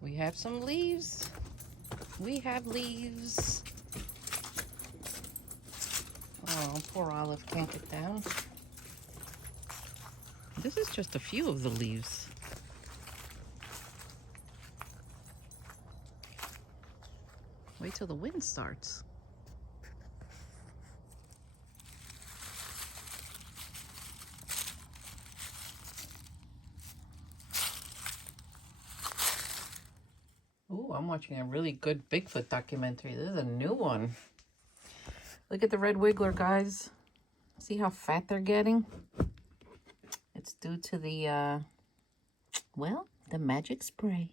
We have some leaves. We have leaves. Oh, poor Olive can't get down. This is just a few of the leaves. Wait till the wind starts. Ooh, I'm watching a really good Bigfoot documentary. This is a new one. Look at the red wiggler, guys. See how fat they're getting? It's due to the, well, the magic spray.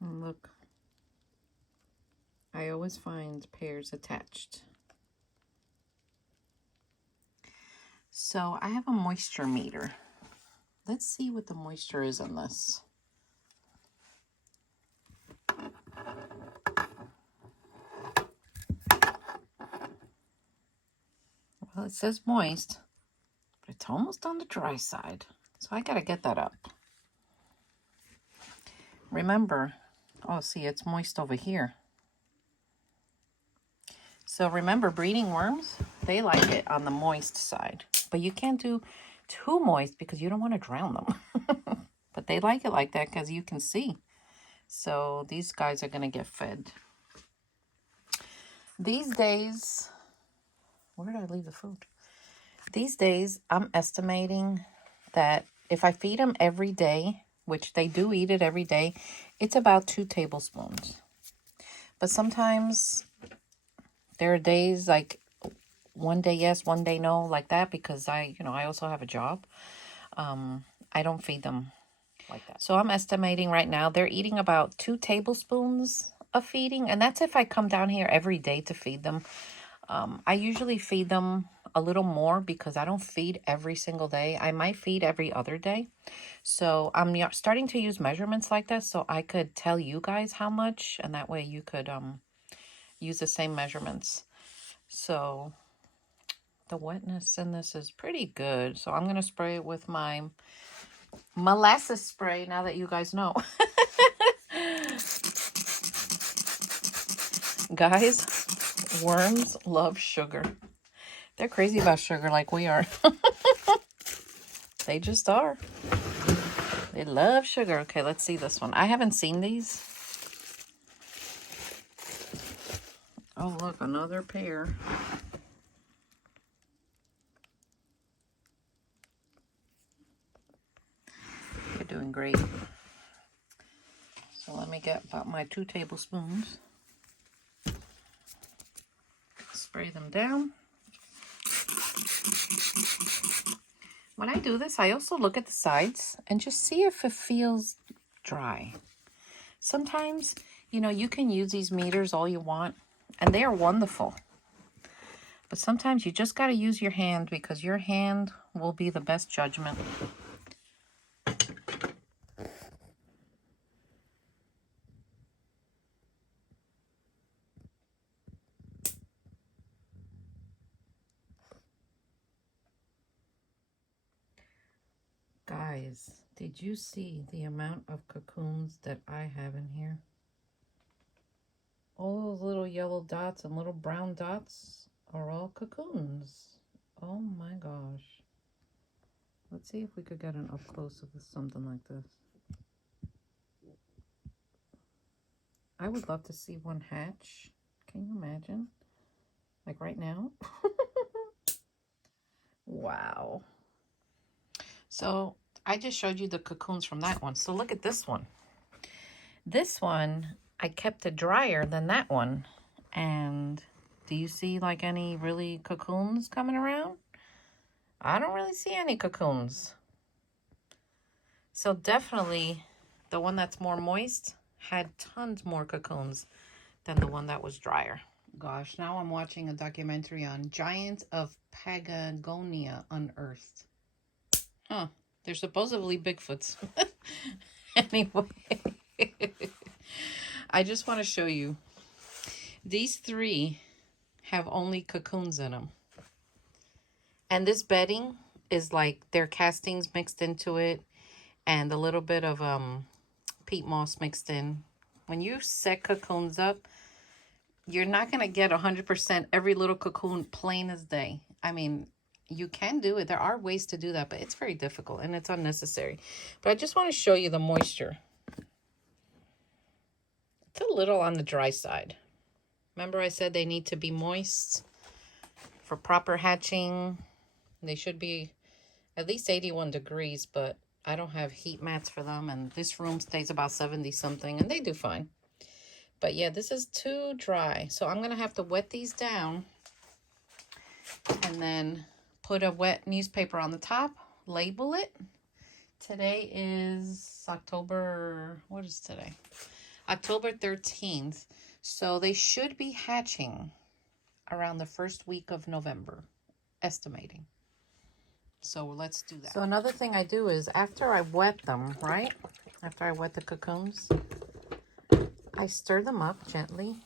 And look. I always find pairs attached. So I have a moisture meter. Let's see what the moisture is on this. Well, it says moist, but it's almost on the dry side. So I gotta get that up. Remember, oh, see, it's moist over here. So remember, breeding worms, they like it on the moist side. But you can't do too moist because you don't want to drown them. But they like it like that because you can see. So these guys are going to get fed. These days, where did I leave the food? These days, I'm estimating that if I feed them every day, which they do eat it every day, it's about 2 tablespoons. But sometimes there are days like one day yes, one day no, like that, because I also have a job. I don't feed them like that. So I'm estimating right now they're eating about 2 tablespoons of feeding, and that's if I come down here every day to feed them. I usually feed them a little more because I don't feed every single day. I might feed every other day. So I'm starting to use measurements like that so I could tell you guys how much, and that way you could use the same measurements. So the wetness in this is pretty good. So I'm going to spray it with my molasses spray now that you guys know. Guys, worms love sugar. They're crazy about sugar like we are. They just are. They love sugar. Okay, let's see this one. I haven't seen these. Oh, look, another pair. You're doing great. So let me get about my 2 tablespoons. Spray them down. When I do this, I also look at the sides and just see if it feels dry. Sometimes, you can use these meters all you want, and they are wonderful. But sometimes you just got to use your hand because your hand will be the best judgment. Guys, did you see the amount of cocoons that I have in here? All those little yellow dots and little brown dots are all cocoons. Oh my gosh. Let's see if we could get an up close of something like this. I would love to see one hatch. Can you imagine? Like right now? Wow. So I just showed you the cocoons from that one. So look at this one. This one, I kept it drier than that one. And do you see like any really cocoons coming around? I don't really see any cocoons. So definitely the one that's more moist had tons more cocoons than the one that was drier. Gosh, now I'm watching a documentary on giants of Patagonia unearthed. Huh, they're supposedly Bigfoots. Anyway, I just want to show you. These 3 have only cocoons in them. And this bedding is like their castings mixed into it and a little bit of peat moss mixed in. When you set cocoons up, you're not going to get 100% every little cocoon plain as day. I mean, you can do it. There are ways to do that, but it's very difficult and it's unnecessary. But I just want to show you the moisture. It's a little on the dry side. Remember I said they need to be moist for proper hatching. They should be at least 81 degrees, but I don't have heat mats for them. And this room stays about 70 something and they do fine. But yeah, this is too dry. So I'm going to have to wet these down and then put a wet newspaper on the top, label it. Today is October, what is today? October 13th. So they should be hatching around the first week of November, estimating. So let's do that. So another thing I do is after I wet them, right? After I wet the cocoons, I stir them up gently.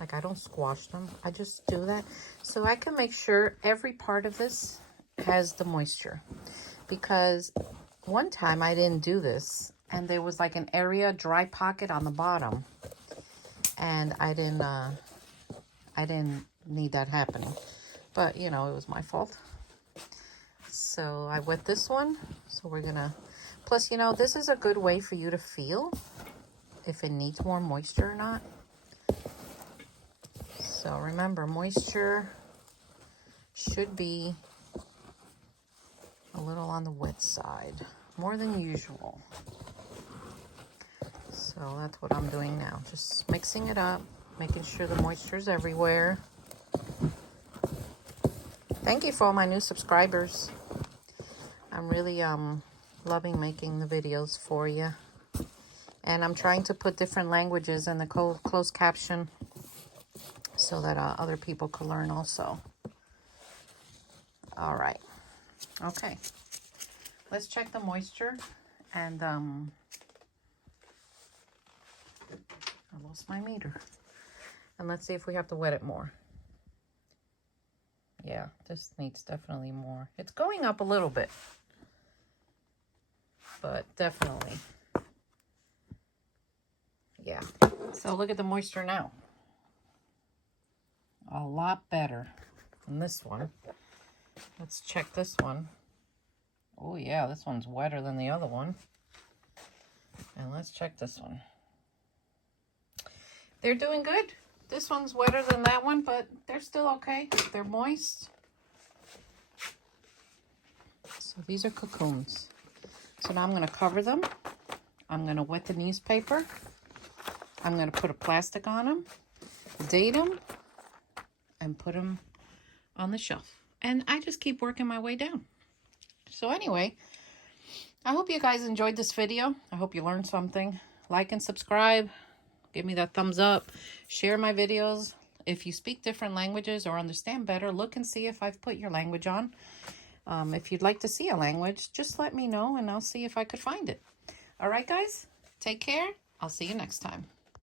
Like I don't squash them. I just do that so I can make sure every part of this has the moisture. Because one time I didn't do this and there was like an area, dry pocket on the bottom. And I didn't need that happening. But, you know, it was my fault. So I wet this one. So we're gonna, plus, you know, this is a good way for you to feel if it needs more moisture or not. So remember, moisture should be a little on the wet side, more than usual. So that's what I'm doing now, just mixing it up, making sure the moisture's everywhere. Thank you for all my new subscribers. I'm really loving making the videos for you. And I'm trying to put different languages in the closed caption so that other people could learn also. All right. Okay. Let's check the moisture. And I lost my meter. And let's see if we have to wet it more. Yeah, this needs definitely more. It's going up a little bit. But definitely. Yeah. So look at the moisture now. A lot better than this one. Let's check this one. Oh yeah, this one's wetter than the other one. And let's check this one. They're doing good. This one's wetter than that one, but they're still okay. They're moist. So these are cocoons. So now I'm going to cover them. I'm going to wet the newspaper. I'm going to put a plastic on them, date them, and put them on the shelf. And I just keep working my way down. So anyway, I hope you guys enjoyed this video. I hope you learned something. Like and subscribe. Give me that thumbs up. Share my videos. If you speak different languages or understand better, look and see if I've put your language on. If you'd like to see a language, just let me know and I'll see if I could find it. All right, guys, take care. I'll see you next time.